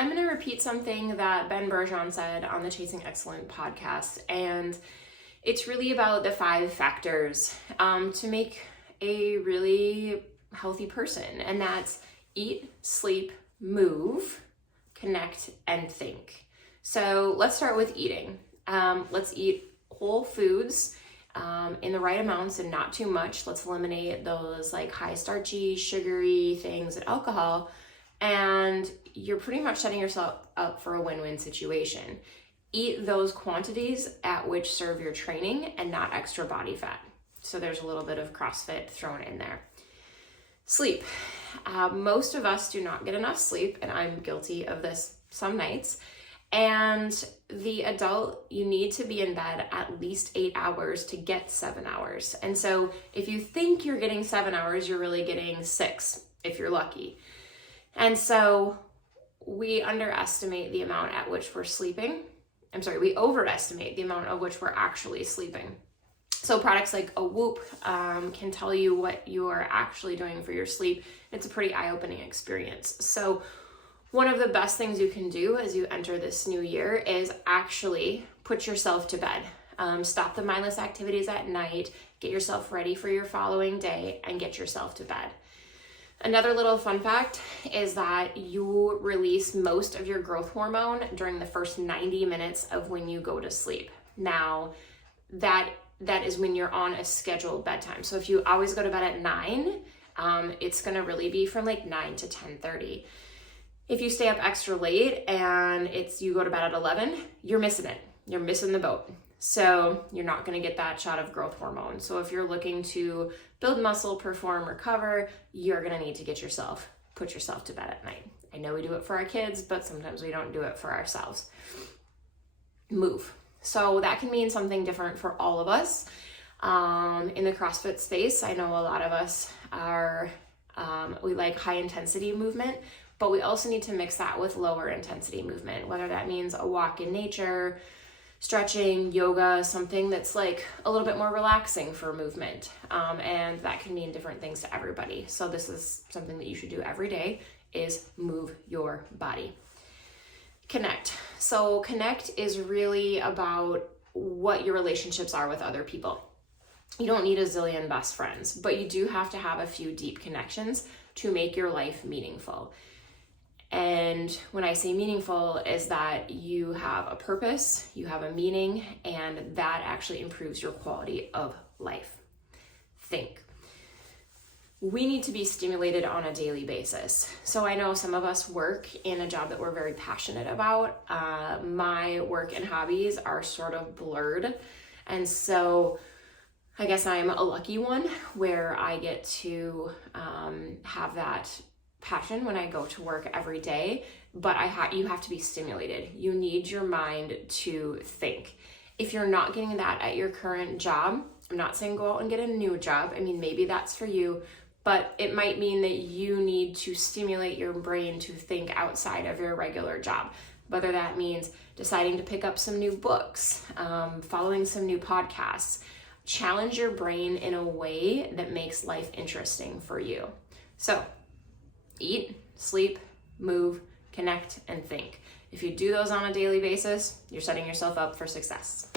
I'm going to repeat something that Ben Bergeron said on the Chasing Excellence podcast, and it's really about the 5 factors to make a really healthy person, and that's eat, sleep, move, connect, and think. So let's start with eating. Let's eat whole foods in the right amounts and not too much. Let's eliminate those like high starchy, sugary things and alcohol. And you're pretty much setting yourself up for a win-win situation. Eat those quantities at which serve your training and not extra body fat. So there's a little bit of CrossFit thrown in there. Sleep. Most of us do not get enough sleep, and I'm guilty of this some nights. And the adult, you need to be in bed at least 8 hours to get 7 hours. And so if you think you're getting 7 hours, you're really getting 6 if you're lucky. And so we underestimate the amount at which we're sleeping. We overestimate the amount of which we're actually sleeping. So products like a Whoop can tell you what you are actually doing for your sleep. It's a pretty eye-opening experience. So one of the best things you can do as you enter this new year is actually put yourself to bed. Stop the mindless activities at night, get yourself ready for your following day, and get yourself to bed. Another little fun fact is that you release most of your growth hormone during the first 90 minutes of when you go to sleep. Now, that is when you're on a scheduled bedtime. So if you always go to bed at 9, it's gonna really be from like 9 to 10:30. If you stay up extra late and you go to bed at 11, you're missing it. You're missing the boat. So you're not gonna get that shot of growth hormone. So if you're looking to build muscle, perform, recover, you're gonna need to put yourself to bed at night. I know we do it for our kids, but sometimes we don't do it for ourselves. Move. So that can mean something different for all of us. In the CrossFit space, I know a lot of us we like high intensity movement, but we also need to mix that with lower intensity movement, whether that means a walk in nature, stretching, yoga, something that's like a little bit more relaxing for movement. And that can mean different things to everybody. So this is something that you should do every day, is move your body. Connect. So connect is really about what your relationships are with other people. You don't need a zillion best friends, but you do have to have a few deep connections to make your life meaningful. And when I say meaningful, is that you have a purpose, you have a meaning, and that actually improves your quality of life. Think. We need to be stimulated on a daily basis. So I know some of us work in a job that we're very passionate about. My work and hobbies are sort of blurred. And so I guess I'm a lucky one where I get to have that passion when I go to work every day, but you have to be stimulated. You need your mind to think. If you're not getting that at your current job, I'm not saying go out and get a new job. I mean, maybe that's for you, but it might mean that you need to stimulate your brain to think outside of your regular job. Whether that means deciding to pick up some new books, following some new podcasts. Challenge your brain in a way that makes life interesting for you. So, eat, sleep, move, connect, and think. If you do those on a daily basis, you're setting yourself up for success.